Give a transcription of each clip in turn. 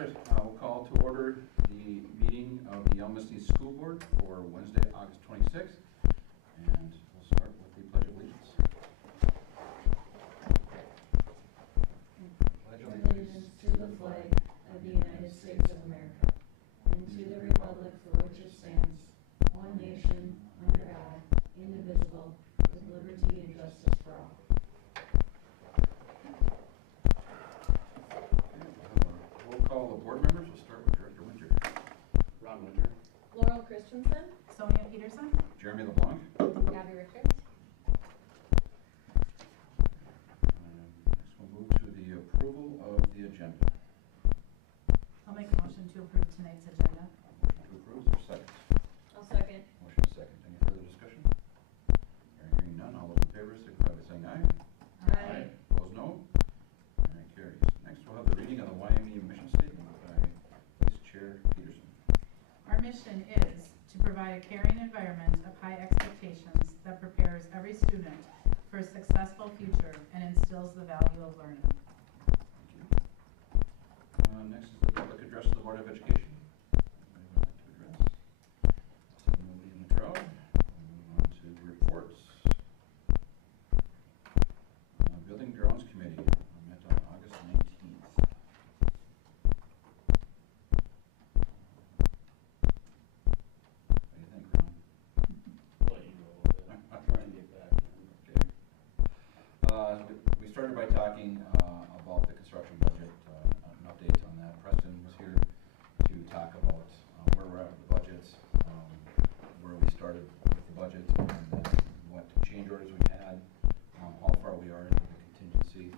started. We'll call to order the meeting of the Elm Misty School Board for Wednesday, August 26th. And we'll start with the Pledge of Allegiance. Pledge allegiance to the flag of the United States of America and to the republic for which it stands, one nation, under God, indivisible, with liberty and justice for all. We'll call the board members. We'll start with Director Winter. Ron Winter. Laurel Christensen. Sonia Peterson. Jeremy LeBlanc. Gabby Richards. Next we'll move to the approval of the agenda. I'll make a motion to approve tonight's agenda. Motion to approve, is there a second? I'll second. Motion is second. Any further discussion? Hearing none, all those in favor signify by saying aye. Aye. Opposed, no. And that carries. Next, we'll have the reading of the YME mission statement by Vice Chair Peterson. Our mission is to provide a caring environment of high expectations that prepares every student for a successful future and instills the value of learning. Thank you. Next is the public address of the Board of Education. Anybody would like to address? Seeing nobody in the crowd. We'll move on to reports. Building Grounds Committee met on August 19th. What do you think, Ron? I'll let you go a little bit. I'm trying to get back. Okay. We started by talking about the construction budget, an update on that. Preston was here to talk about where we're at with the budgets, where we started with the budget, and then what change orders we had, how far we are into the contingency.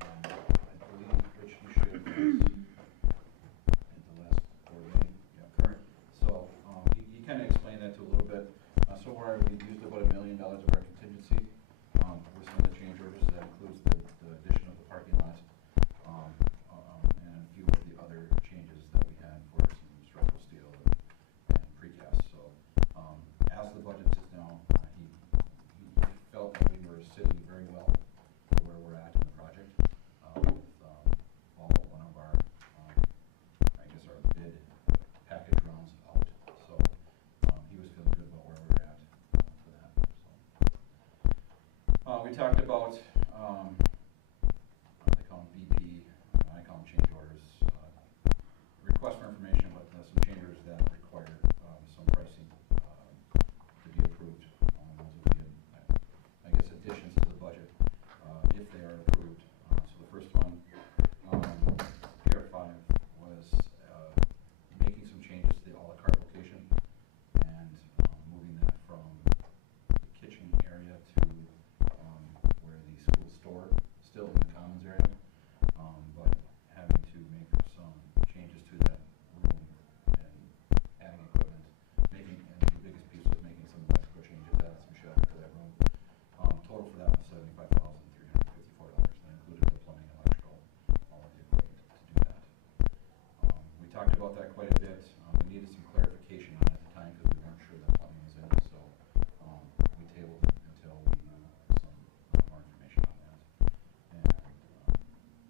And I believe, Rich, you shared this at the last board meeting. Yeah, current. So he kind of explained that to a little bit. So far, we've used about $1 million of our contingency. With some of the change orders, that includes the addition of the parking lot, and a few of the other changes that we had for some structural steel and precast. So as the budget sits now, he felt that we were sitting very well for where we're at in the project, with all but one of our, I guess our bid package rounds out. So he was feeling good about where we were at for that. So we talked about, they call them BP, I call them change orders, request for information, but some change orders that require some pricing to be approved. Those would be, I guess, additions to the budget if they are approved. So the first one, PR5, was making some changes to the a la carte location and moving that from the kitchen area to where the school store, still in the commons area, but having to make some changes to that room and adding equipment, and the biggest piece was making some electrical changes, adding some shelving to that room. Total for that was $75,354. That included the plumbing, electrical, all of the equipment to do that. We talked about that quite a bit. We needed some clarification on it at the time because we weren't sure that plumbing was in, so we tabled it until we knew some more information on that. And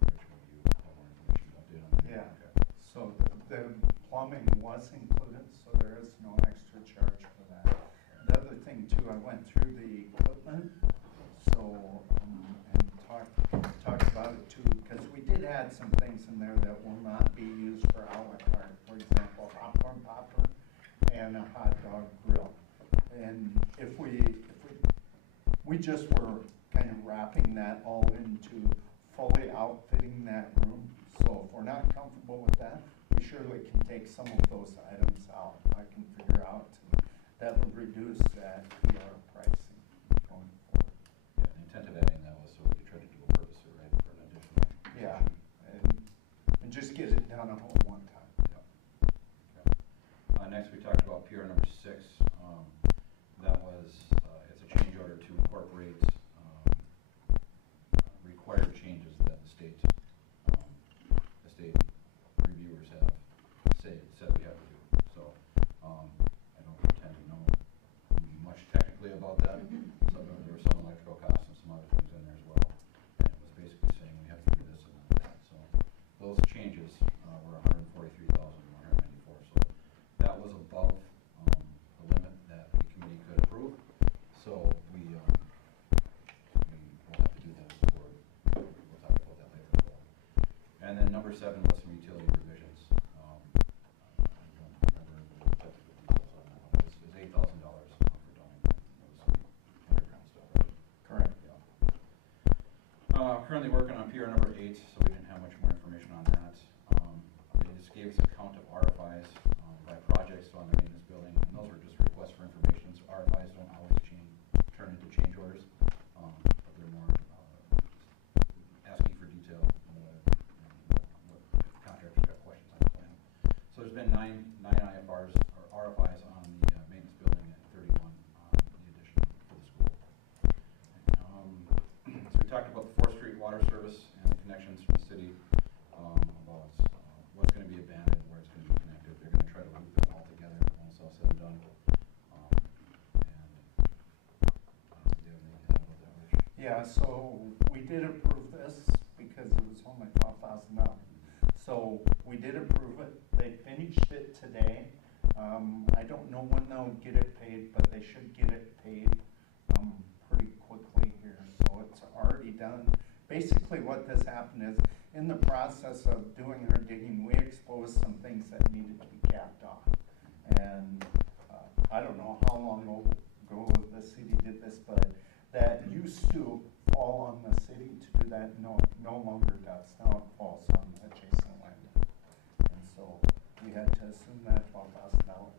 Rich, will you have more information update on that? Yeah. Okay. So the plumbing was included, so there is no extra charge for that. The other thing too, I went through the equipment, so, and talked about it too, because we did add some things in there that will not be used for a la carte. For example, popcorn popper and a hot dog grill. And if we just were kind of wrapping that all into fully outfitting that room. So if we're not comfortable with that, we surely can take some of those items out. I can figure out that would reduce that PR pricing going forward. Yeah, the intent of adding that was so we could try to do a purpose, right, for an additional. Yeah, and just get it done all at one time. Yep. Okay. Next, we talked about PR number 6. That was, it's a change order to incorporate required changes that the state reviewers have said we have to do. So I don't pretend to know much technically about that. So there were some electrical costs and some other things in there as well. And it was basically saying we have to do this and that. So those changes currently working on PR number 8, so we didn't have much more information on that. They just gave us a count of RFIs by projects on the maintenance building, and those were just requests for information, so RFIs don't always turn into change orders, but they're more asking for detail what contractors have questions on the plan. So there's been nine IFRs or RFIs on the maintenance building and 31 on the addition for the school. So we talked about the 4th Street water service and the connections from the city, about what's going to be abandoned, where it's going to be connected. They're going to try to loop it all together when it's all said and done. Yeah, so we did approve this because it was only $12,000. So we did approve it. They finished it today. I don't know when they'll get it paid, but they should get it paid pretty quickly here. So it's already done. Basically what this happened is, in the process of doing our digging, we exposed some things that needed to be capped off. And I don't know how long ago the city did this, but that used to fall on the city to do that, no longer does. Now it falls on adjacent land. And so we had to assume that $12,000 cost.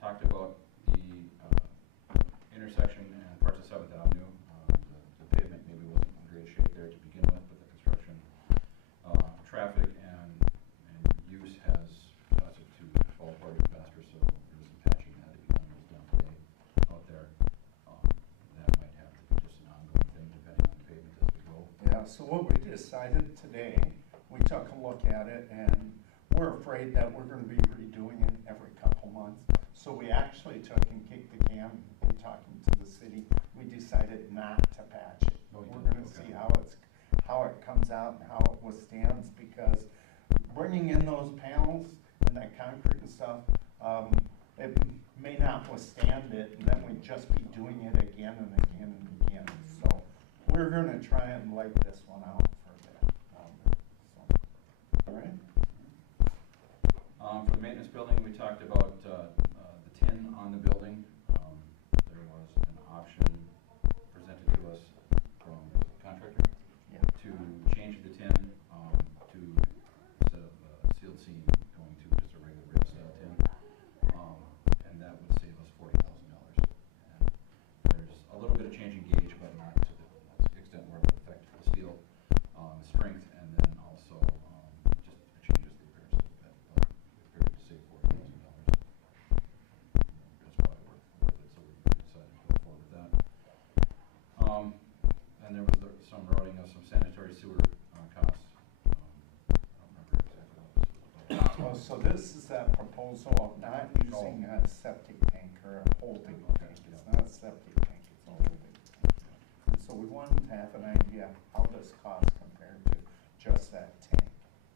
Talked about the intersection and parts of 7th Avenue. The pavement maybe wasn't in great shape there to begin with, but the construction, traffic and use has caused it to fall apart even faster, so there was some patching that had to be done. It was done today out there. That might have to be just an ongoing thing depending on the pavement as we go. Yeah, so what we decided today, we took a look at it, and we're afraid that we're going to be redoing it every couple months. So we actually took and kicked the can in talking to the city. We decided not to patch it. Oh, you We're did? going to Okay. see how it comes out and how it withstands, because bringing in those panels and that concrete and stuff, it may not withstand it, and then we'd just be doing it again and again and again. So we're going to try and light this one out for a bit. All right. For the maintenance building, we talked about the tin on the building. There was an option presented to us from the contractor Yeah. to change the tin to, instead of sealed seam, going to just a regular rib style tin. And that would save us $40,000. And there's a little bit of change in gauge, but not to the extent where it would affect the steel strength, and then also just changes the appearance a little bit. But we figured to save $40,000. That's probably worth it, so we decided to go forward with that. And there was some routing of some sanitary sewer costs. I don't remember exactly what this was about. Oh, so this is that proposal of not using a septic tank or a holding tank. It's not a septic tank, it's a holding tank. And so we wanted to have an idea how this cost compared to just that tank.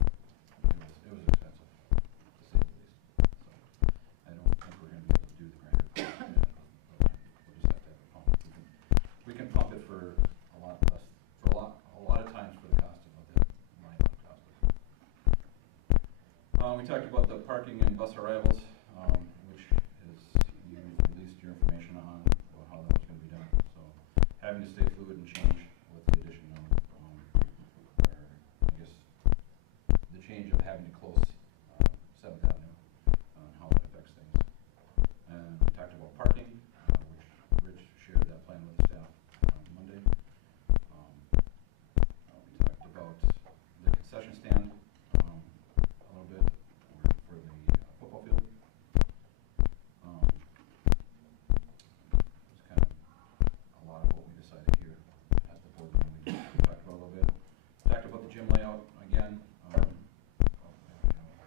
It was expensive, to say the least. So I don't think we're going to be able to do the grinder pump yet, but we'll just have to have a pump. We can pump it for a lot less, for a lot of times for the cost of what the line would cost us. We talked about the parking and bus arrivals, which is, you released your information on about how that was going to be done. So having to stay fluid and change with the addition of, or I guess, the change of having to close 7th Avenue, how that affects things. And we talked about parking, which Rich shared that plan with the staff on Monday. We talked about the concession stand a little bit for the football field. It's kind of a lot of what we decided here as the board meeting. We talked about a little bit. Talked about the gym layout again,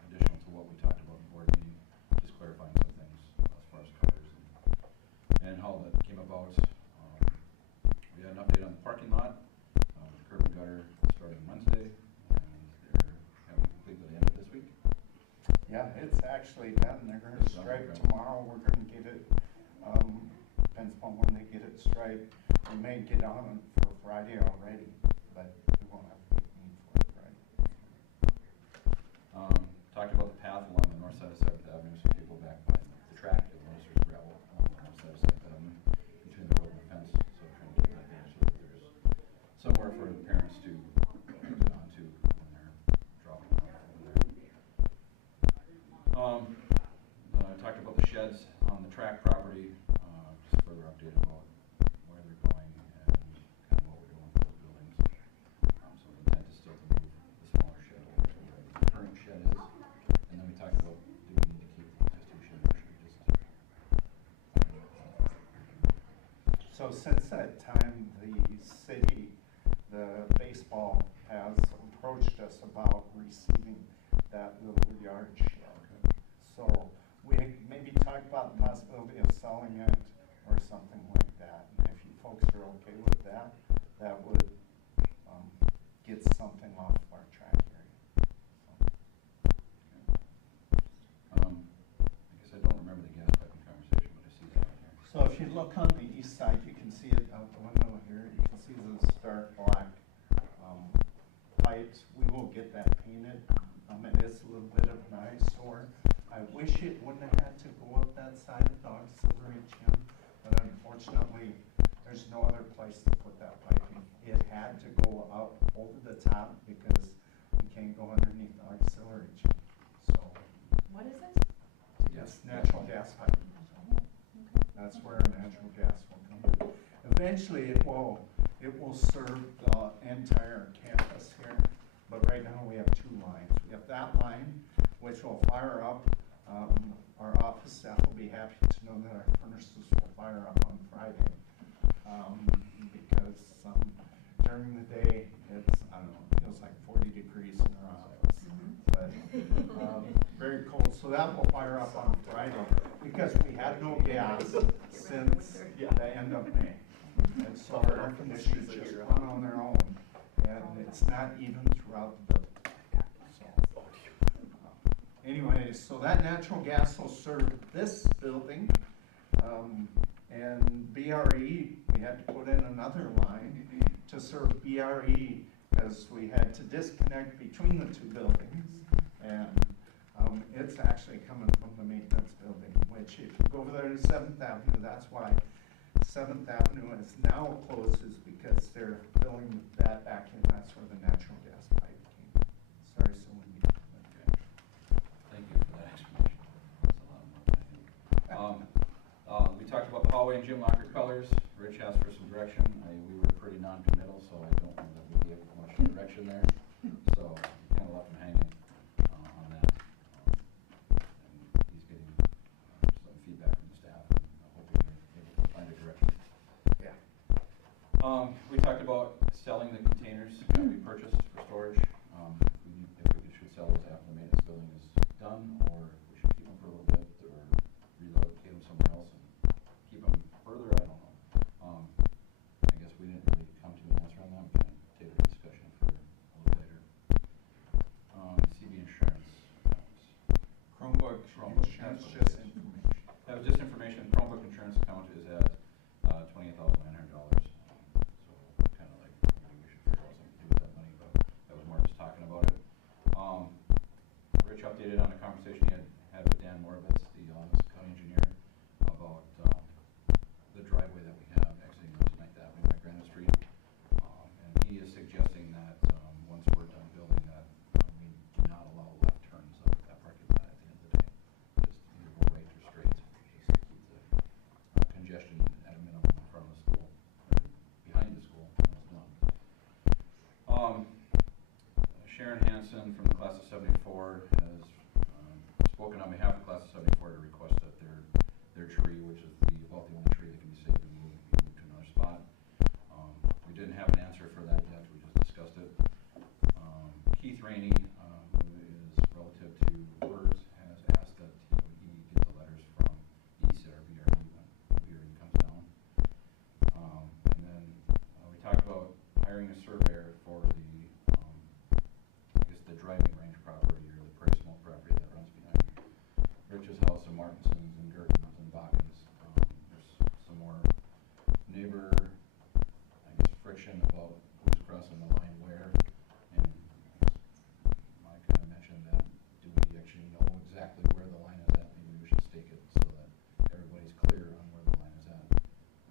additional to what we talked about in the board meeting, just clarifying some things as far as colors and how that came about. We had an update on the parking lot with curb and gutter starting Wednesday, and they're having complete by the end of this week. Yeah, it's actually done. They're going to It's done, stripe okay. tomorrow. We're going to get it, depends on when they get it striped. We may get on it for Friday already, but we won't have to get me for it Friday. Talked about the path along the north side of 7th Avenue, so people back by the track, you'll notice there's gravel along the north side of 7th Avenue between the road and the fence, so trying to get that I talked about the sheds on the track property, just further update about where they're going and kind of what we're doing for those buildings. So the intent is still to move the smaller shed over to where the current shed is. And then we talked about, do we need to keep the existing shed or should we just? So since that time, the city, the baseball has approached us about receiving that little yard shed. So we maybe talk about the possibility of selling it or something like that. And if you folks are okay with that, that would get something off our track area. I guess I don't remember the gas piping conversation, but I see that on here. So if you look on the east side, you can see it out the window here. You can see the stark black pipes. We will get that painted. It is a little bit of an eyesore. I wish it wouldn't have had to go up that side of the auxiliary gym, but unfortunately, there's no other place to put that piping. It had to go up over the top because we can't go underneath the auxiliary gym. So What is it? it's natural gas piping. That's where our natural gas will come in. Eventually, it will serve the entire campus here, but right now we have two lines. We have that line, which will fire up. Our office staff will be happy to know that our furnaces will fire up on Friday, because during the day, it's, I don't know, it feels like 40 degrees in our office, but very cold. So that will fire up on Friday, because we had no gas since the end of May. And so our air conditioners just run on their own, and it's not even throughout the building. Anyway, so that natural gas will serve this building, and BRE, we had to put in another line to serve BRE because we had to disconnect between the two buildings, and it's actually coming from the maintenance building, which if you go over there to 7th Avenue, that's why 7th Avenue is now closed, is because they're filling that back in. That's where the natural gas pipe came in. Sorry, so we need. Thank you for that explanation. That's a lot more than I knew. We talked about the hallway and gym locker colors. Rich asked for some direction. We were pretty non-committal, so I don't know that we gave much direction there. So kind of left him hanging on that. And he's getting some feedback from the staff, and hoping they're able to find a direction. Yeah. We talked about selling the containers that we purchased for storage. If we should sell those after the maintenance building is done, or we should keep them for a little bit, or relocate them somewhere else and keep them further, I don't know. I guess we didn't really come to an answer on that. We kind of take a discussion for a little later. CB insurance. Chromebook insurance, just information. That was just information. Chromebook insurance account is at $28,900. So kind of like maybe we should figure out something to do with that money, but that was more just talking about it. Rich updated on a conversation he had with Dan Moravitz, the county engineer, about the driveway that we have exiting onto 9th Avenue at Granite Street. And he is suggesting that once we're done building that, we do not allow left turns up that parking lot at the end of the day. Just either go right or straight, just to keep the congestion at a minimum in front of the school, or behind the school when it's done. Sharon Hansen from the class of 74 has spoken on behalf of the class of 74 to request that their tree, which is about the only tree that can be saved, be moved to another spot. We didn't have an answer for that yet. We just discussed it. Keith Rainey, who is relative to birds, has asked that he get the letters from ESA or BRE when BRE comes down. And then we talked about hiring a surveyor for the driving range property, or the Prairie Smoke property that runs behind Rich's house and Martinson's and Gertens and Bakkens. There's some more neighbor, friction about who's crossing the line where. And I kind of mentioned that, do we actually know exactly where the line is at? Maybe we should stake it so that everybody's clear on where the line is at,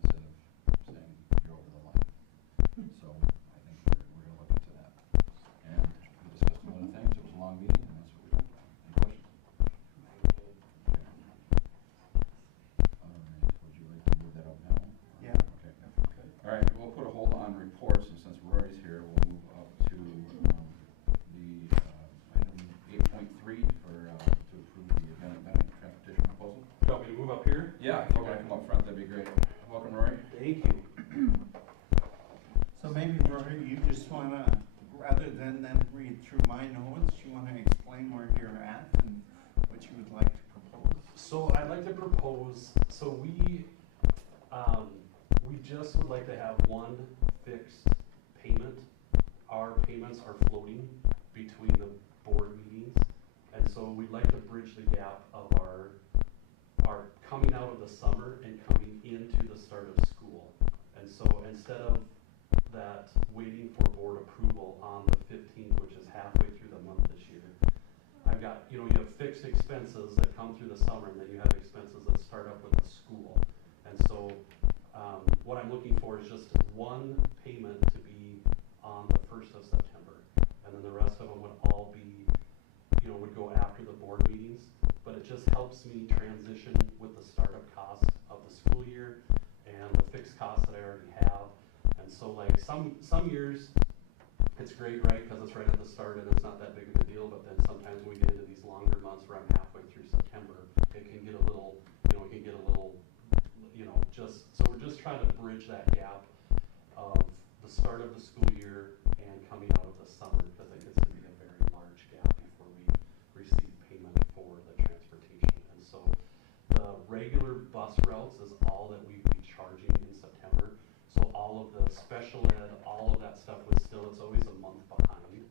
instead of saying you're over the line. So I think move up here? Yeah, if you wanna come up front, that'd be great. Welcome, Rory. Thank you. So maybe, Rory, you just wanna, rather than read through my notes, you wanna explain where you're at and what you would like to propose? So I'd like to propose, so we just would like to have one fixed payment. Our payments are floating between the board meetings, and so we'd like to bridge the gap of our coming out of the summer and coming into the start of school. And so instead of that waiting for board approval on the 15th, which is halfway through the month this year, I've got, you have fixed expenses that come through the summer, and then you have expenses that start up with the school. And so what I'm looking for is just one payment to be on the 1st of September. And then the rest of them would all be, would go after the board meetings. But it just helps me transition with the startup costs of the school year and the fixed costs that I already have. And so like some years, it's great, right, because it's right at the start and it's not that big of a deal, but then sometimes when we get into these longer months where I'm halfway through September, it can get a little, so we're just trying to bridge that gap of the start of the school year and coming out of the summer, because it gets to be a very large gap before we receive payment for the transportation. And so the regular bus routes is all that we'd be charging in September. So all of the special ed, all of that stuff would still, it's always a month behind.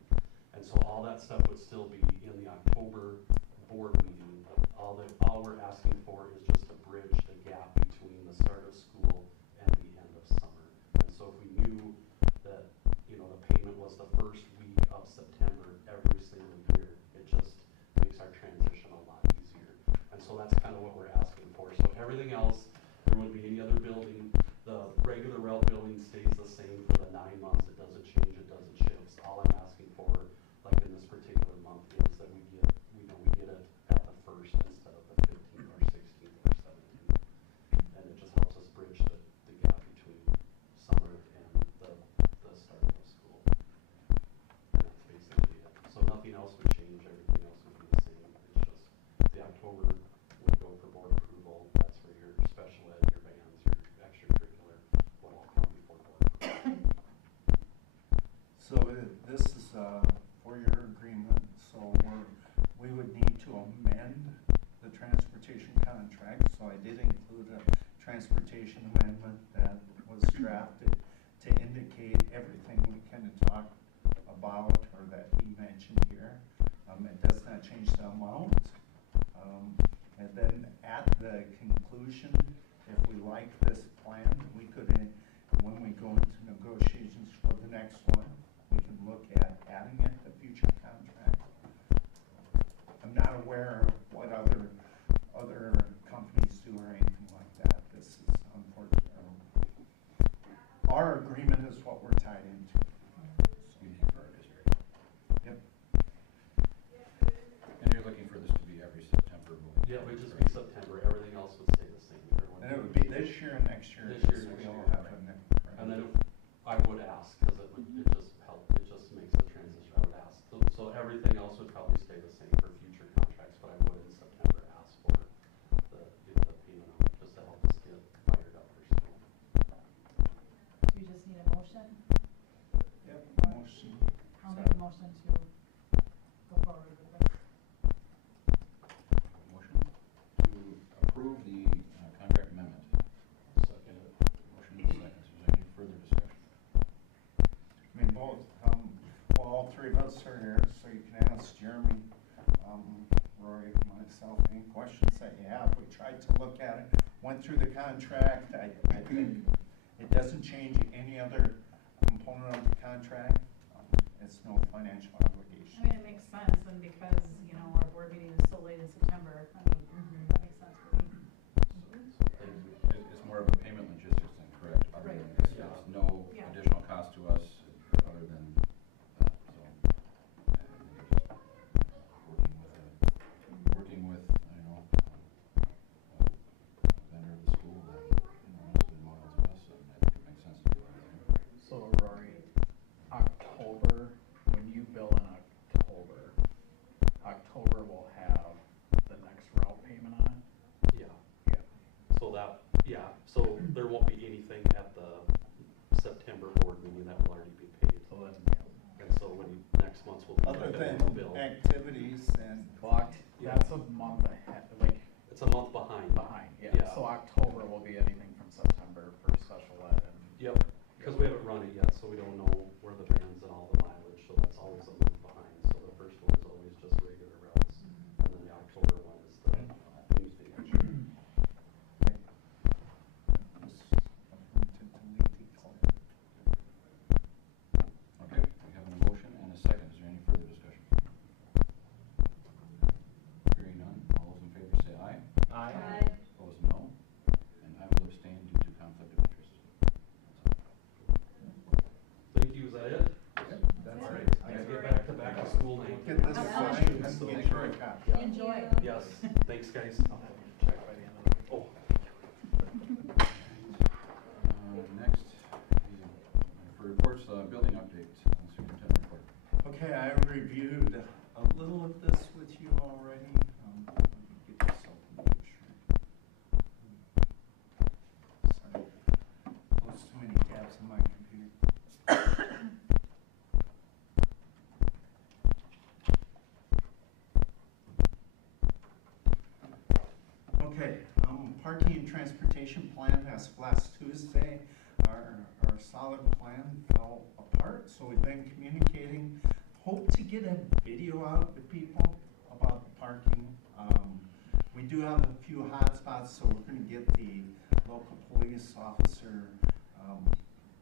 And so all that stuff would still be in the October board meeting. All we're asking for is just to bridge the gap between the start of school and the end of summer. And so if we knew that, the payment was the first week of September every single year, it just makes our transition a lot easier. And so that's kind of what we're asking for. So everything else, there wouldn't be any other building. The regular route billing stays the same for the 9 months. It doesn't change, it doesn't shift. All I'm asking for, like in this particular month, is that we get it at the 1st instead of the 15th or 16th or 17th. And it just helps us bridge the gap between summer and the start of school. And that's basically it. So nothing else would change, everything else would be the same. It's just the October would go for board approval. That's for your special ed, your bands, your extracurricular, would all come before board approval. So this is a 4-year agreement, so we would need to amend the transportation contract. So I did include a transportation amendment that was drafted to indicate everything we kind of talked about or that he mentioned here. It does not change the amount. And then at the conclusion, if we like this plan, we could, when we go into negotiations for the next one, we can look at adding it to future contracts. I'm not aware of what other companies do or anything like that. This is unfortunate. Our agreement is what we're tied into. Unique for our district. Yep. And you're looking for this to be every September moving Yeah, it would forward, just correct? be September. Everything else would stay the same. And it would be this year and next year. This year, because next we all year, have right. a And then I would ask, because it just help, it just makes the transition, I would ask. So everything else would probably stay the same for future contracts, but I would in September ask for the payment on it, just to help us get fired up for school. Do you just need a motion? Yep, motion. I'll make a motion to go forward with this. Motion to approve the contract amendment. Second. Motion and a second. Is there any further discussion? I mean, both, well, all three of us are here, so you can ask Jeremy, Roy, myself, any questions that you have. We tried to look at it, went through the contract. I think it doesn't change any other component of the contract. It's no financial I obligation. mean, it makes sense, and because, our board meeting is so late in September, that makes sense for me. Thank you. It's more of a payment logistics thing, correct? Other Right. than, it's no Yeah. additional cost to us other than that, so. Working with, a vendor of the school that, knows the models of us, and I think it makes sense to do it. So Rory, October, when you bill in October will have the next route Yeah, so there won't be anything at the September board meeting that will already be paid. So then, And so next month will be. Other collected than on the bill. activities and, clocked, that's a month ahead, like, It's a month behind. behind, yeah. Yeah. So October will be anything from September for special ed and. Yep, because we haven't run it yet, so we don't know where the bands and all the mileage, so that's always a month behind. So the first one is always just regular routes, and then the October one is the new thing. just to delete the color. Okay, we have a motion and a second. Is there any further discussion? Hearing none, all those in favor say aye. Aye. Opposed, no. And I will abstain due to conflict of interest. Thank you, is that it? That's All it. right, I gotta get back to school now. Get this Yeah. signed and get your copy. Thank you. Yes, thanks, guys. I'll have you check by the end of the week. Oh, Next, for reports, building update, superintendent report. Okay, I reviewed a little of this with you already. Let me get yourself a picture. Sorry, close too many tabs on my computer. Okay, parking and transportation plan as of last Tuesday, our solid plan fell apart, so we've been communicating. Hope to get a video out to people about the parking. We do have a few hot spots, so we're gonna get the local police officer,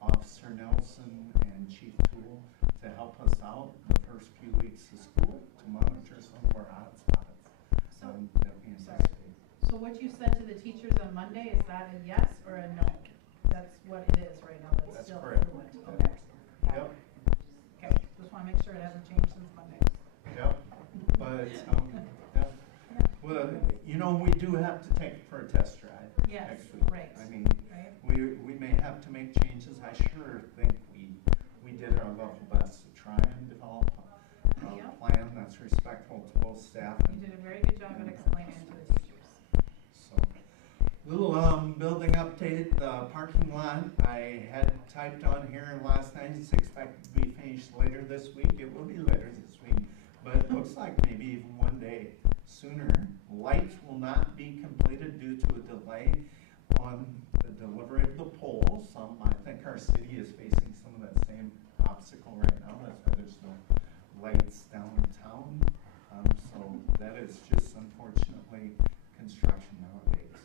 Officer Nelson and Chief Toole to help us out the first few weeks of school to monitor some of our hot spots. So, That we sorry. anticipate. So what you said to the teachers on Monday, is that a yes or a no? That's what it is right now, that's That's still correct. fluid. Okay. Got Yep, it. Okay, just wanna make sure it hasn't changed since Monday. yep, but, yeah. Well, you know, we do have to take it for a test drive Yes, next week. right, I mean, right? we may have to make changes. I sure think we did our level best to try and develop a Yep. plan that's respectful to both staff You and did a very good job at explaining it to the teachers. so. Little, building update, the parking lot, I had typed on here last night, it's expected to be finished later this week. It will be later this week, but it looks like maybe even one day sooner. Lights will not be completed due to a delay on the delivery of the poles. I think our city is facing some of that same obstacle right now, that's why there's no lights downtown. So that is just unfortunately construction nowadays.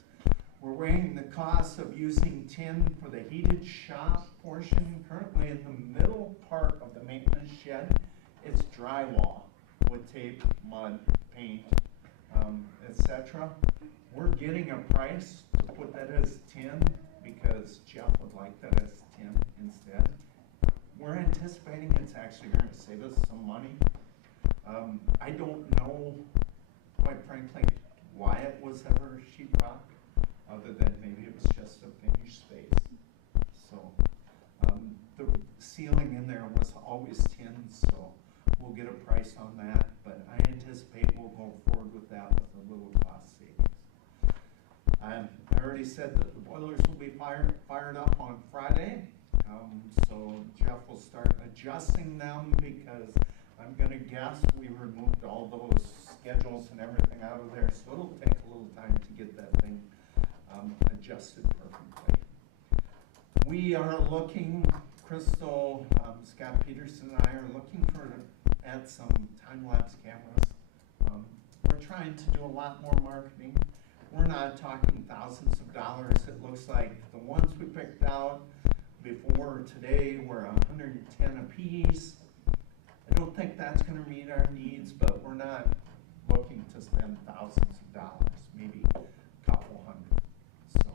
We're weighing the cost of using tin for the heated shop portion. Currently in the middle part of the maintenance shed, it's drywall with tape, mud, paint, etc. We're getting a price to put that as tin because Jeff would like that as tin instead. We're anticipating it's actually going to save us some money. I don't know, quite frankly, why it was ever sheetrock, other than maybe it was just a finished space. So, the ceiling in there was always tin, so we'll get a price on that, but I anticipate we'll go forward with that with a little cost savings. I already said that the boilers will be fired up on Friday, so Jeff will start adjusting them because I'm gonna guess we removed all those schedules and everything out of there, so it'll take a little time to get that thing adjusted perfectly. We are looking, Crystal, Scott Peterson and I are looking at some time-lapse cameras. We're trying to do a lot more marketing. We're not talking thousands of dollars. It looks like the ones we picked out before today were 110 apiece. I don't think that's going to meet our needs, but we're not looking to spend thousands of dollars, maybe a couple hundred. So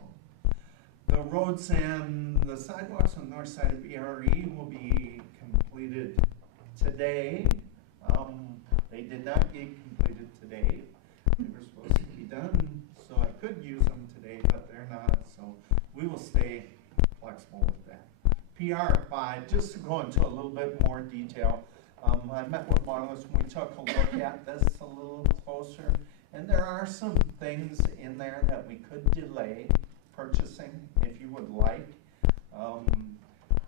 the roads and the sidewalks on the north side of BRE will be completed today. They did not get completed today. They were supposed to be done, so I could use them today, but they're not. So we will stay flexible with that. PR5, just to go into a little bit more detail. I met with Marlis and we took a look at this a little closer, and there are some things in there that we could delay purchasing, if you would like.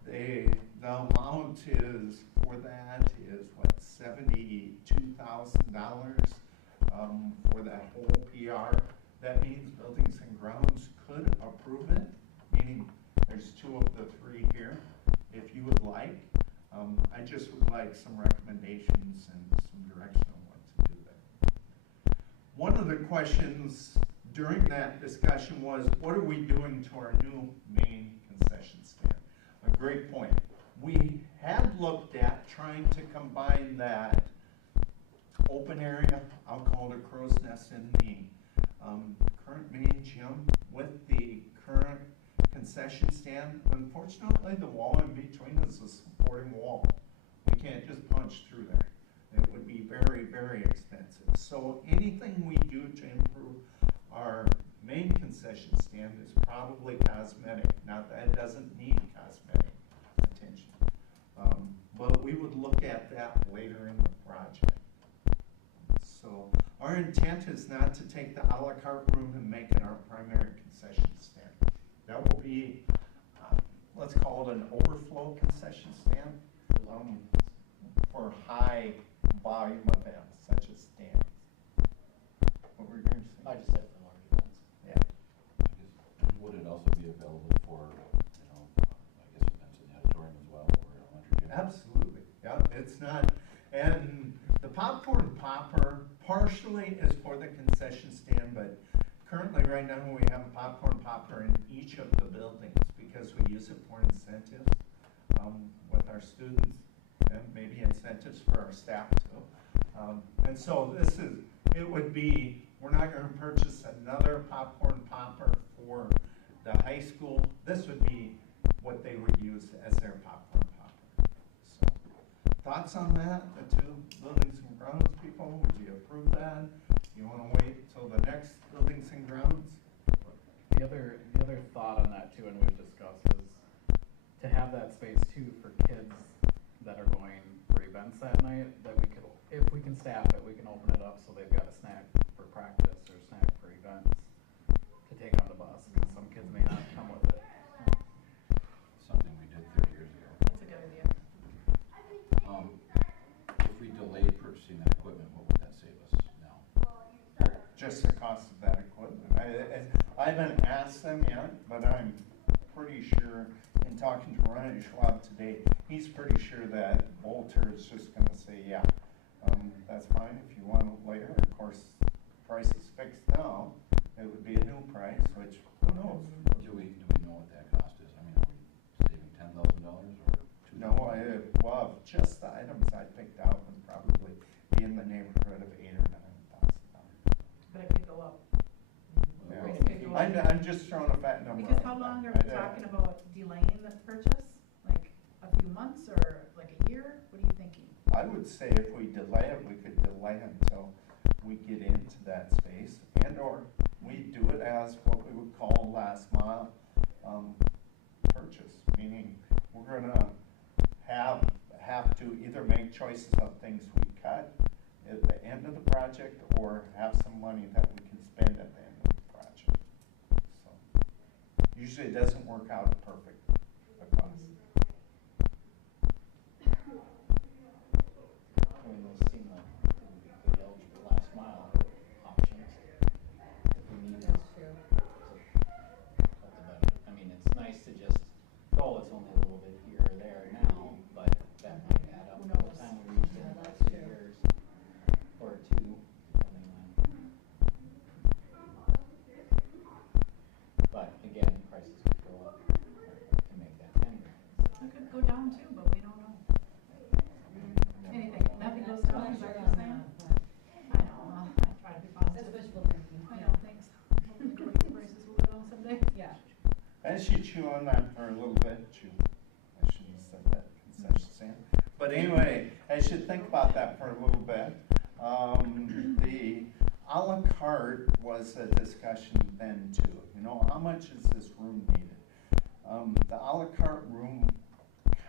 The amount is, for that is what, $72,000 for that whole PR. That means Buildings and Grounds could approve it, meaning there's 2 of the 3 here, if you would like. I just would like some recommendations and some direction on what to do there. One of the questions during that discussion was, what are we doing to our new main concession stand? A great point. We had looked at trying to combine that open area, I'll call it a crow's nest, in the current main gym with the current concession stand. Unfortunately, the wall in between is a supporting wall. We can't just punch through there. It would be very, very expensive. So anything we do to improve our main concession stand is probably cosmetic. Not that it doesn't need cosmetic attention. But we would look at that later in the project. So our intent is not to take the a la carte room and make it our primary concession stand. That will be, let's call it an overflow concession stand for high volume events such as dance. What were you going to say? I just said for large events. Yeah. Would it also be available for, I guess events in the auditorium as well, or elementary gym? Absolutely. Yeah, it's not, and the popcorn popper partially is for the concession stand, but currently right now we have a popcorn popper in each of the buildings because we use it for incentives with our students and maybe incentives for our staff too. And so it would be, we're not going to purchase another popcorn popper for the high school. This would be what they would use as their popcorn popper. So, thoughts on that? The 2 Buildings and Grounds people, would you approve that? You want to wait till the next Buildings and Grounds? The other thought on that too, and we've discussed, is to have that space too for kids that are going for events that night, that we could, if we can staff it, we can open it up so they've got a snack for practice or snack for events to take on the bus, because some kids may not come with it. Something we did 30 years ago. That's a good idea. If we delayed purchasing that equipment, what would that save us now? Just the cost of that equipment. I haven't asked them yet, but I'm pretty sure, in talking to Ryan Schwab today, he's pretty sure that Bolter is just going to say, yeah, that's fine if you want it later. Of course, price is fixed now. It would be a new price, which, who knows? Do we know what that cost is? I mean, are we saving $10,000 or $2,000? No, well, just the items I picked out would probably be in the neighborhood of $8,000 or $9,000. But it could go up. Yeah. Price could go up. I'm just throwing a fat number. Because out how long there. are we talking about delaying the purchase? Like a few months or like a year? What are you thinking? I would say if we delay it, we could delay until we get into that space, and or we do it as what we would call last mile purchase, meaning we're gonna have to either make choices of things we cut at the end of the project or have some money that we can spend at the end of the project. So usually it doesn't work out perfect, the cost. I mean, those seem like they would be good eligible last mile options if we need it. That's true. Cut the budget. I mean, it's nice to just, oh, it's only a little bit here or there now, but that might add up Who by the knows? time we reach Yeah, it that's in 2 true. years or 2, depending on. But again, prices could go up to make that 10 grand. It could go down too, but we don't know. Anything, nothing goes down, is that what you're saying? I know, I try to be That's positive. wishful thinking. I know, thanks. Hopefully prices will go down someday. Yeah. As you chew on that for a little bit, I shouldn't have said that, concession stand. But anyway, as you think about that for a little bit, the a la carte was a discussion then too. You know, how much is this room needed? The a la carte room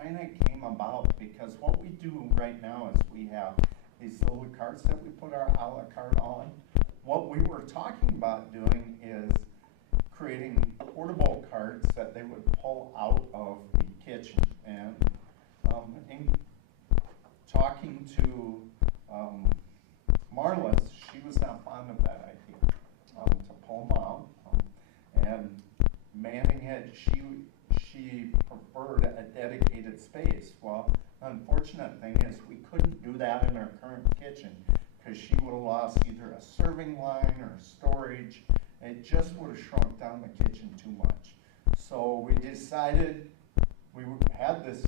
kind of came about because what we do right now is we have these little carts that we put our a la carte on. What we were talking about doing is creating portable carts that they would pull out of the kitchen. And in talking to Marlis, she was not fond of that idea, to pull them out. And manning it, she preferred a dedicated space. Well, the unfortunate thing is we couldn't do that in our current kitchen because she would have lost either a serving line or storage. It just would have shrunk down the kitchen too much. So we decided, we had this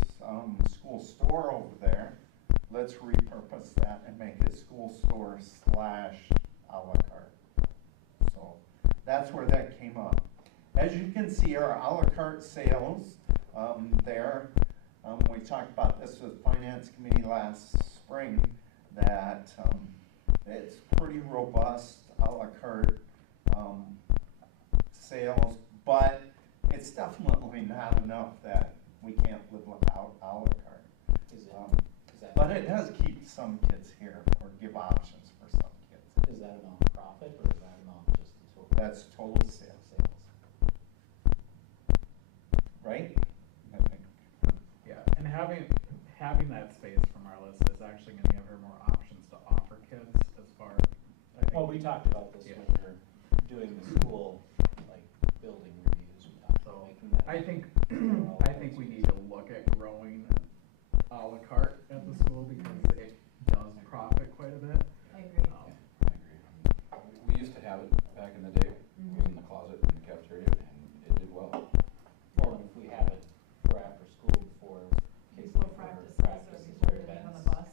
school store over there. Let's repurpose that and make it school store / a la carte. So that's where that came up. As you can see, our a la carte sales there, we talked about this with Finance Committee last spring, that it's pretty robust a la carte sales, but it's definitely not enough that we can't live without a la carte. But it does keep some kids here, or give options for some kids. Is that amount profit, or is that amount just the total? That's total sales, right? I think. Yeah, and having that space from our list is actually gonna give her more options to offer kids as far, I think. Well, we talked about this Yeah. when we were doing the school, like, building reviews, we talked about So, making that. I think we need to look at growing a la carte at the school because it does profit quite a bit. I agree. I agree. We used to have it back in the day. It was in the closet in the cafeteria, and it did well. Well, and if we have it for after school for kids. Before for practices practices or before or getting on events, the bus.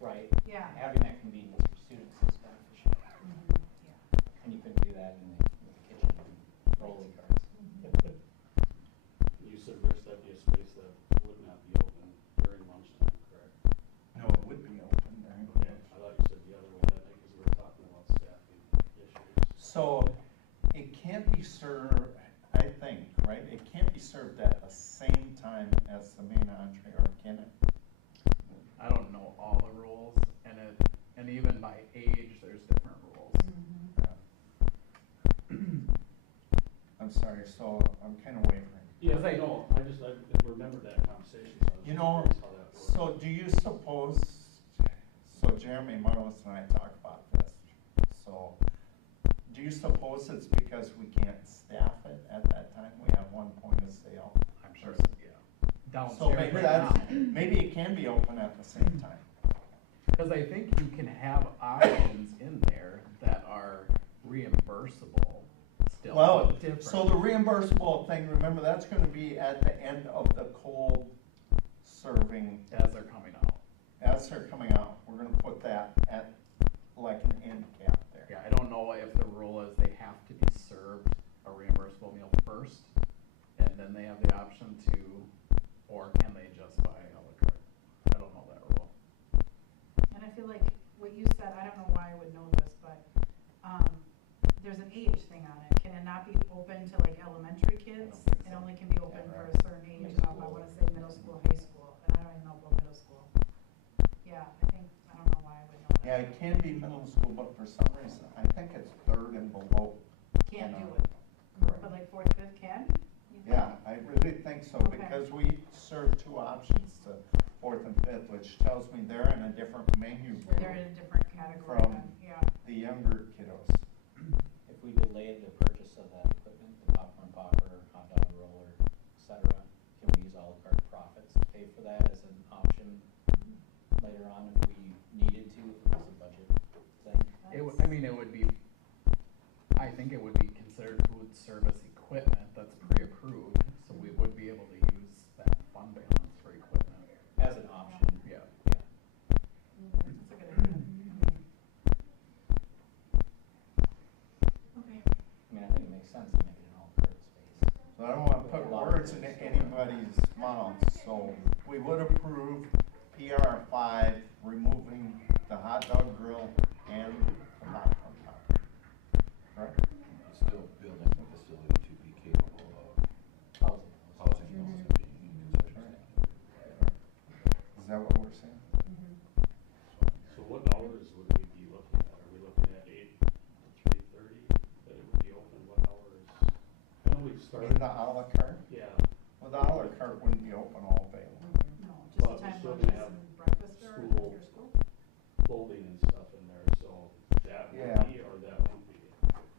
right, Yeah. having that convenience for students is beneficial. Yeah. And you couldn't do that in the kitchen, rolling carts. You said, Rich, that'd be a space that would not be open during lunchtime, correct? No, it would be open during. I thought you said the other way that night, because we were talking about staffing issues. So it can't be served, I think, right? It can't be served at the same time as the main entree, or can it? I don't know all the rules, and even by age, there's different rules. I'm sorry, so I'm kind of wavering. Yeah, I know, I remembered that conversation, so I was You just know, curious how that worked. So do you suppose, so Jeremy, Marlis, and I talked about this, so do you suppose it's because we can't staff it at that time? We have one point of sale. I'm sure, yeah. So Downstairs maybe right that's, now. maybe it can be open at the same time. Cause I think you can have options in there that are reimbursable still, Well, but different. so the reimbursable thing, remember, that's gonna be at the end of the cold serving. As they're coming out. As they're coming out, we're gonna put that at like an end cap there. Yeah, I don't know if the rule is they have to be served a reimbursable meal first, and then they have the option to, or can they just buy a la carte? I don't know that rule. And I feel like what you said, I don't know why I would know this, but, there's an age thing on it. Can it not be open to like elementary kids? think It so. only can be open for a certain age, I wanna say middle school, high school, and I don't even know about middle school. Yeah, I don't know why I would know that. Yeah, it can be middle school, but for some reason, I think it's third and below. Can't do know. it, Correct. but like fourth, fifth can? You think? Yeah, I really think so, Okay. because we serve two options to fourth and fifth, which tells me they're in a different menu They're group, in a different category From- then, yeah. the younger kiddos. If we delayed the purchase of that equipment, the popcorn popper, hot dog roller, et cetera, can we use a la carte profits to pay for that as an option later on if we needed to, if it was a budget thing? I mean, it would be, I think it would be considered food service equipment that's pre-approved, so we would be able to use that fund balance for equipment. As an option, Yeah. yeah. That's a good idea. Okay. I mean, I think it makes sense to make it an a la carte space. So I don't wanna put words in anybody's mouth, so we would approve PR 5, removing the hot dog grill and the popcorn popper. Right? Still building the facility to be capable of Housing. housing those and being used as a Is that what we're saying? So what hours would we be looking at? Are we looking at 8 to 3:30, that it would be open? What hours? I know we In started, the à la carte? yeah, Well, the à la carte wouldn't be open all day long. No, But just we're time still lunches gonna have and breakfast or school. after school. clothing and stuff in there, so that Yeah. would be or that won't be.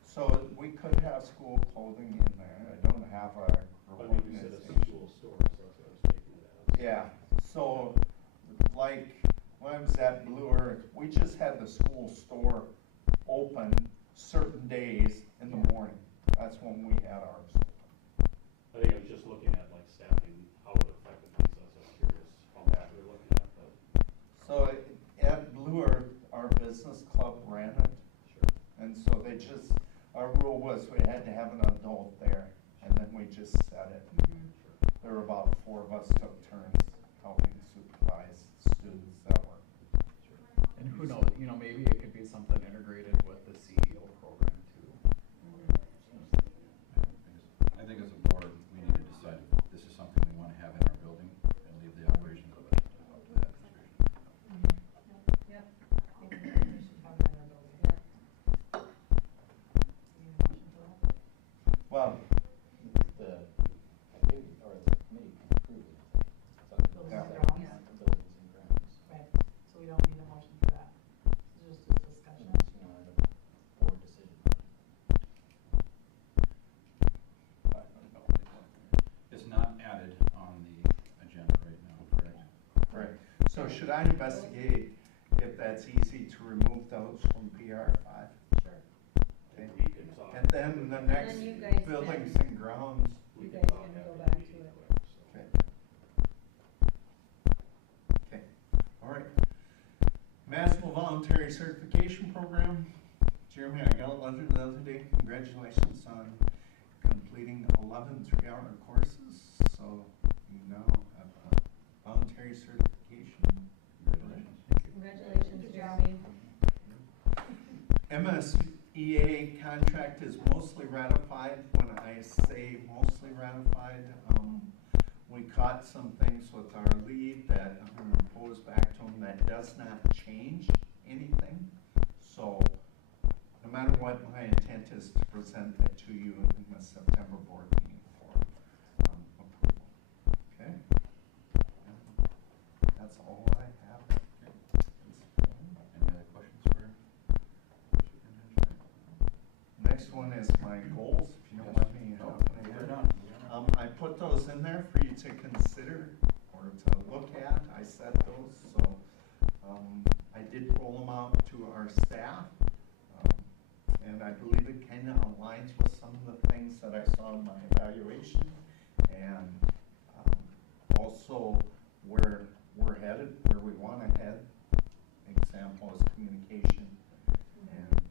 So we could have school clothing in there. I don't have a But we said it's a organization. school store, so that's what I was taking it as. Yeah, so like when I was at Blue Earth, we just had the school store open certain days in the morning. That's when we had ours. I think I was just looking at like staffing, how it affected things, I was curious how bad we were looking at, but So at Blue Earth, our business club ran it. sure. And so they just, our rule was we had to have an adult there, and then we just set it. There were about 4 of us took turns helping supervise students that were. And who knows, you know, maybe it could be something integrated with the CEO program too. I think as a board, we need to decide if this is something we want to have in our building and leave the operations of it up to the administration. Yep. I think we should have it in our building. Yep. Need a motion for that? Well, The activity, or the committee can approve it. It's up to the Yeah. buildings and grounds. Right, so we don't need a motion for that. It's just a discussion. Unless you want a board decision. It's not added on the agenda right now, correct? right, so should I investigate if that's easy to remove those from PR 5? Sure. Okay. We can talk. And then the next you guys can- buildings and grounds, We You can guys talk can go after back the meeting to it. quick, so. okay. Okay, all right. Massville Voluntary Certification Program. Jeremy, I got a letter the other day. Congratulations on completing 11 3-hour courses. So you now have a voluntary certification. Congratulations. Congratulations, Jeremy. MSEA contract is mostly ratified. When I say mostly ratified, we caught some things with our lead that I'm gonna propose back to them that does not change anything. So, no matter what, my intent is to present that to you in the September board meeting for approval. Okay? That's all I have. Any other questions for Superintendent? Next one is my goals, if you don't mind me No, hopping we're ahead. done. I put those in there for you to consider or to look at. I set those, so, I did roll them out to our staff. And I believe it kind of aligns with some of the things that I saw in my evaluation. And, also where we're headed, where we want to head. Example is communication and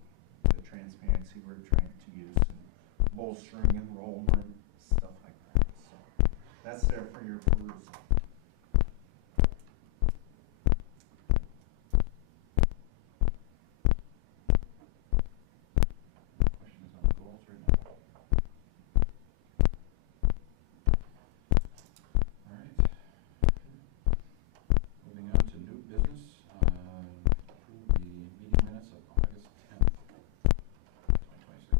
the transparency we're trying to use and bolstering enrollment, stuff like that. So that's there for your perusal. Questions on the goals right now? All right. Moving on to new business, approve the meeting minutes of August 10th, 2026.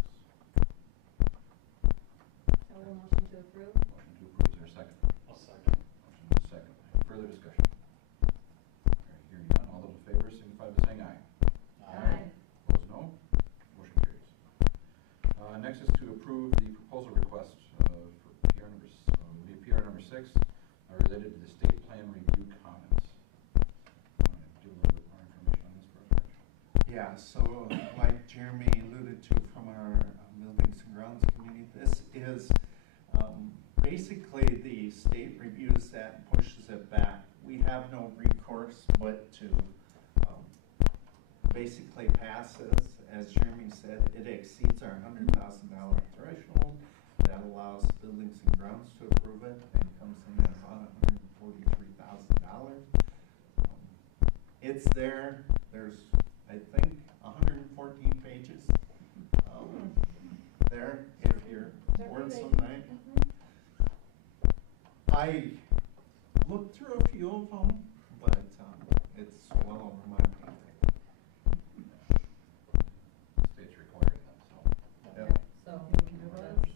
I will motion to approve. Motion to approve, is there a second? I'll second. Motion is second. Any further discussion? All right, hearing none, all those in favor signify by saying aye. Opposed, no. Motion carries. Next is to approve the proposal request for PR number, would be PR number 6, related to the state plan review comments. Want to do a little bit more information on this for us, Rich? Yeah, so like Jeremy alluded to from our Buildings and Grounds Committee, this is basically the state reviews that and pushes it back. We have no recourse but to basically pass this. As Jeremy said, it exceeds our $100,000 threshold. That allows Buildings and Grounds to approve it and comes in at about $143,000. It's there. There's, I think, 114 pages there if you're bored sometime. I looked through a few of them, but it's well over my pay grade. The state's requiring that, so. Yep. So, You can do it those. is.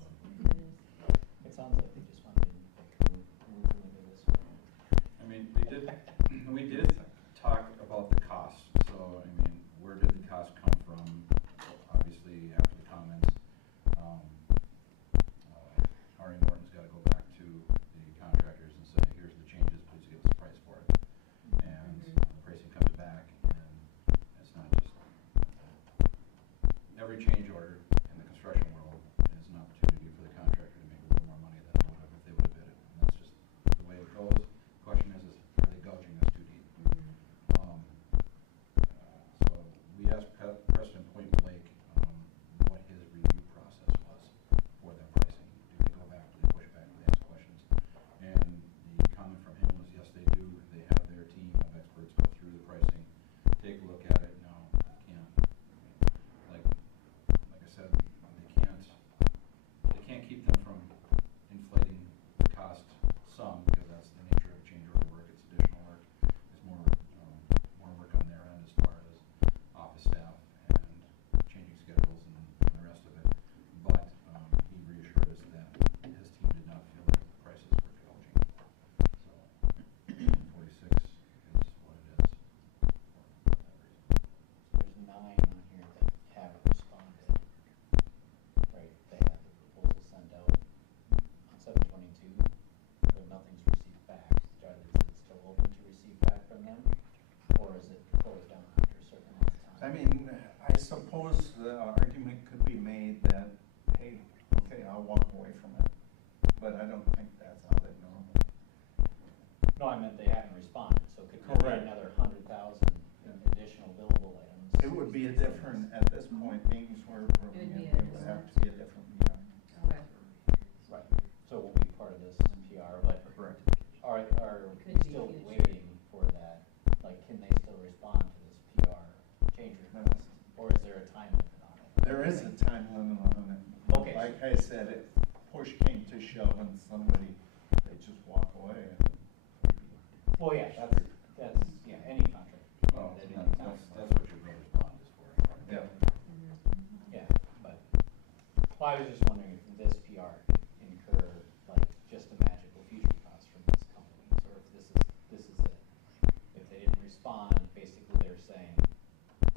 from him? Or is it closed down after a certain amount of time? I mean, I suppose the argument could be made that, hey, okay, I'll walk away from it, but I don't think that's how they normally. No, I meant they haven't responded, so could we Correct. get another 100,000 additional billable items? It would be a different, at this point, being sort of, It would be it would have to be a different PR. Okay. Right, so it will be part of this PR, but Correct. are Could we be still future. waiting for that? Like, can they still respond to this PR change request? Or is there a time limit on it? There is a time limit on it. Okay. Like I said, if push came to shove and somebody, they just walk away. Well, yeah, that's, yeah, any contract. Well, At any that's time. what your brother's bond is for. Yeah. Yeah, but, well, I was just wondering if this PR could incur, like, just a magical future cost from these companies, or if this is it. If they didn't respond, basically they're saying,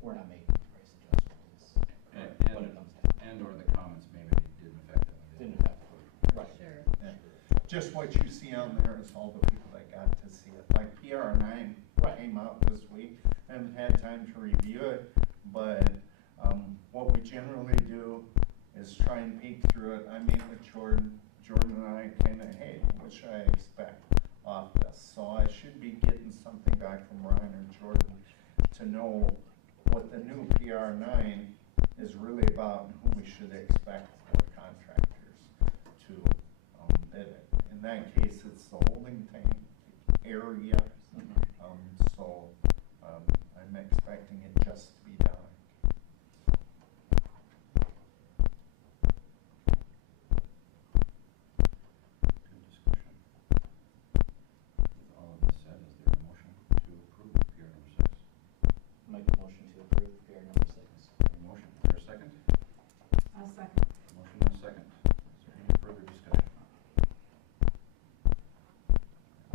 we're not making the price adjustments, what it comes down. And or the comments maybe didn't affect them. Didn't affect, right. Sure. Yeah. Just what you see on there is all the people that got to see it. Like PR9 Right. came out this week. I haven't had time to review it, but what we generally do is try and peek through it. I meet with Jordan. Jordan and I kind of, hey, what should I expect off this? So I should be getting something back from Ryan or Jordan to know what the new PR9 is really about and who we should expect for contractors to bid it. In that case, it's the holding tank area. So I'm expecting it just to be done. Good discussion. With all of this said, is there a motion to approve PR number 6? Make a motion to approve PR number 6. A motion, is there a second? I'll second. Motion and a second. Is there any further discussion?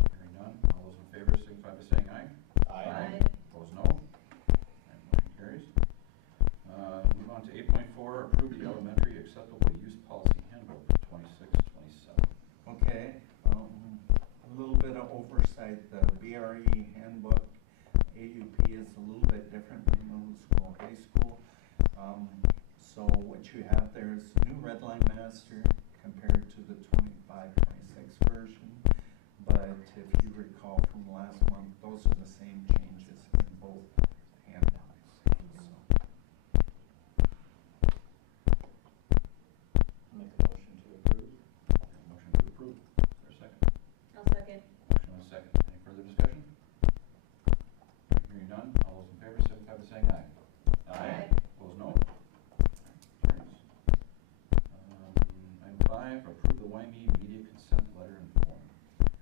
Hearing none, all those in favor signify by saying aye. Aye. Opposed, no. That motion carries. Move on to 8.4, approve the elementary acceptable use policy handbook 26-27. Okay, a little bit of oversight, the BRE handbook, AUP is a little bit different than middle school, high school. So what you have there is new red line master compared to the 25-26 version. But if you recall from last month, those are the same changes in both handouts. Make a motion to approve. Motion to approve. Is there a second? I'll second. Motion and a second. Any further discussion? Hearing none, all those in favor signify by saying aye. Aye. Opposed, no. Carries. Item 5, approve the YME media consent letter and form.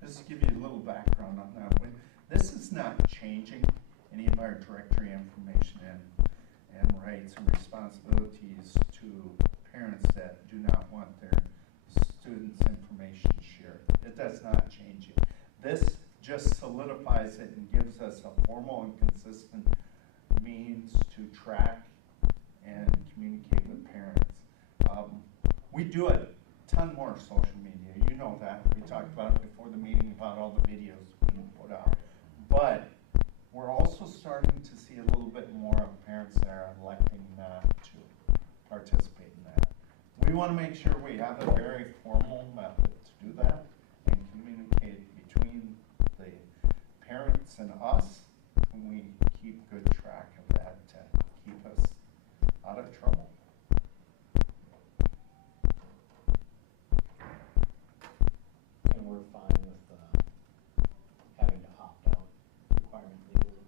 Just to give you a little background on that one, this is not changing any of our directory information and rights and responsibilities to parents that do not want their students' information shared. It does not change it. This just solidifies it and gives us a formal and consistent means to track and communicate with parents. We do a ton more social media, you know that. We talked about it before the meeting about all the videos being put out. But we're also starting to see a little bit more of parents that are electing not to participate in that. We want to make sure we have a very formal method to do that and communicate between the parents and us, and we keep good track of that to keep us out of trouble. And we're fine with having to opt out requirement legally?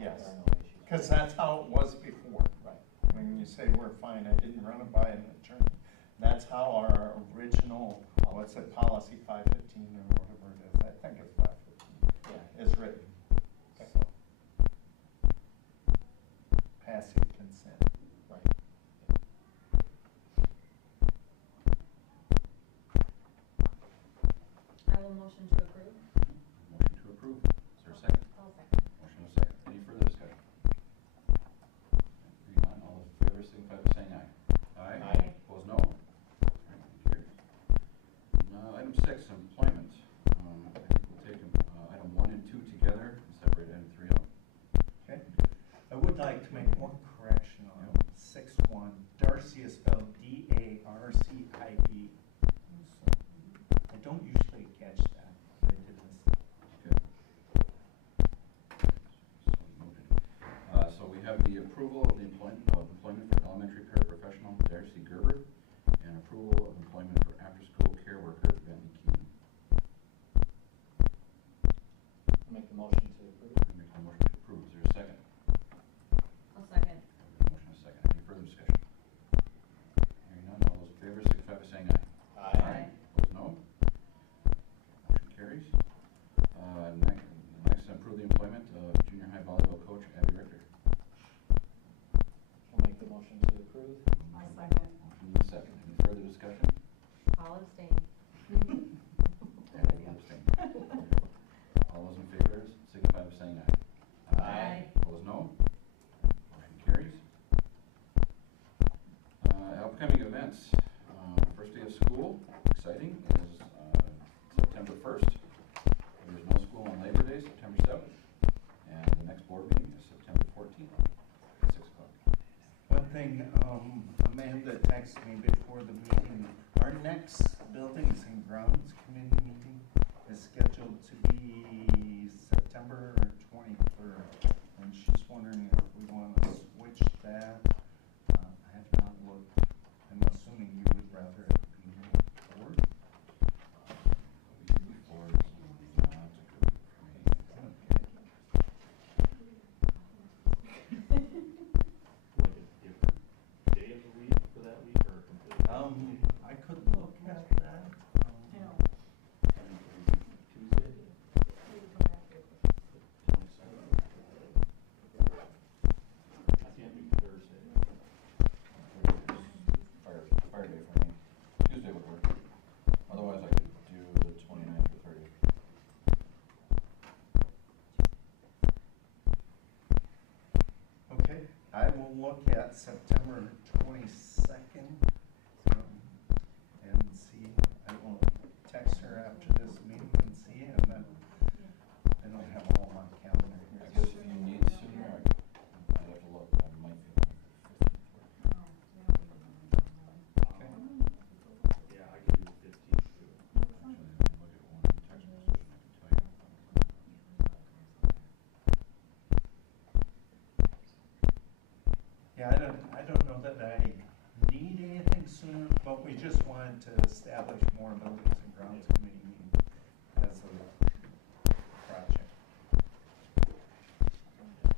Yes. There are no issues. Because that's how it was before. Right. When you say we're fine, I didn't run it by an attorney. That's how our original, what's it, policy 515 or whatever it is, I think it's 515, Yeah. is written. Okay. So, passive consent. Right. I will motion to approve. Motion to approve. Is there a second? I'll second. Motion and a second. Any further discussion? Hearing none, all those in favor signify by saying aye. Aye. Opposed, no. Alright, carries. Item 6, employment. I think we'll take item 1 and 2 together and separate item 3 exciting is September 1st. There's no school on Labor Day, September 7th. And the next board meeting is September 14th at 6 o'clock. One thing, Amanda texted me before the meeting, our next Buildings and Grounds Committee meeting is scheduled to be September 23rd. And she's wondering if we want to switch that. I have not looked. I'm assuming you would rather it be forward. Board is not a good for me. Like a different day of the week for that week or completely? I could look at that. I know. Tuesday? I can't do Thursday. Fire day for me. Tuesday would work. Otherwise, I could do the 29th or 30th. Okay, I will look at September 22nd and see. I will text her after this meeting and see, and then I don't have all my calendar I here. guess if you need sooner, I'd have to look. I might be on the 15th. Okay. Yeah, I can do the 15th too. Actually, let me look at one text message and I can tell you. Yeah, I don't know that I need anything sooner, but we just wanted to establish more Buildings and Grounds Committee meeting as a project.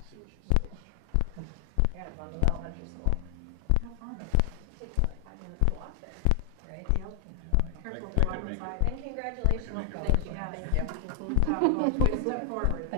See what she says. Yeah, I've gone to the elementary school. Have fun. Takes like 5 minutes to walk there, right? Yep. Yeah, Careful I to could walk make it. outside. And congratulations. I can make it Thank you. Yeah. Thank you. Good job, Coach. Way to step forward.